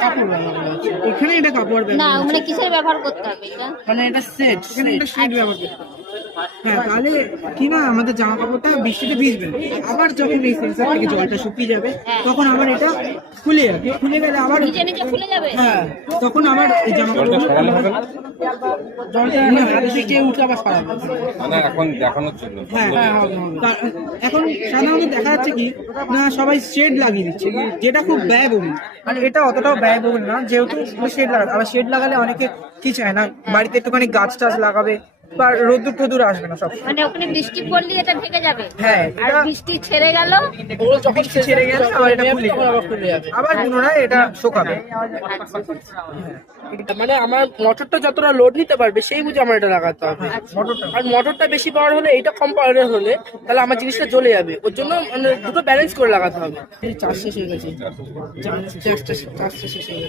কাপড় ব্যবহার করা হচ্ছে। এখানে এটা কাপড় না ব্যবহার মানে কিসের ব্যবহার করতে হবে এটা? মানে এটা সেট, এখানে একটা শেড ব্যবহার করতে হবে। হ্যাঁ, তাহলে কি না আমাদের জামা কাপড়টা বৃষ্টিতে ভিজবে না। আবার যখন এই সেন্সার থেকে জলটা শুকিয়ে যাবে তখন আবার এটা খুলে যাবে, খুলে গেলে আবার নিচে নিচে খুলে যাবে? হ্যাঁ, তখন আবার এই জামা জলটা কাপড় সরানো হবে না? জলটা হাত থেকে উঠে আবার সরাবে। মানে এখন দেখানোর জন্য। হ্যাঁ, এখন সাধারণত দেখা যাচ্ছে কি না সবাই শেড লাগিয়ে দিচ্ছে, যেটা খুব ব্যয়বহুল। মানে এটা অতটাও ব্যয়বহুল না, যেহেতু শেড লাগাতে, আবার শেড লাগালে অনেকে কি চায় না বাড়িতে একটুখানি গাছ টাছ লাগাবে বা রোদ্দুর টদুর আসবে না সব। মানে ওখানে বৃষ্টি পড়লে এটা ঢেকে যাবে? হ্যাঁ, আর এটা বৃষ্টি ছেড়ে গেল? ওগুলো যখন বৃষ্টি ছেড়ে গেলে আবার এটা খুলে তখন যাবে। আবার খুলে যাবে। আবার পুনরায় এটা শোকাবে। মানে আমার মোটরটা যতটা লোড নিতে পারবে সেই বুঝে আমার এটা লাগাতে হবে। মোটরটা আর মোটরটা বেশি পাওয়ার হলে, এইটা কম পাওয়ারের হলে তাহলে আমার জিনিসটা জ্বলে যাবে। ওর জন্য মানে দুটো ব্যালেন্স করে লাগাতে হবে। চার্জ শেষ হয়ে গেছে, চার্জটা শেষ হয়ে গেছে।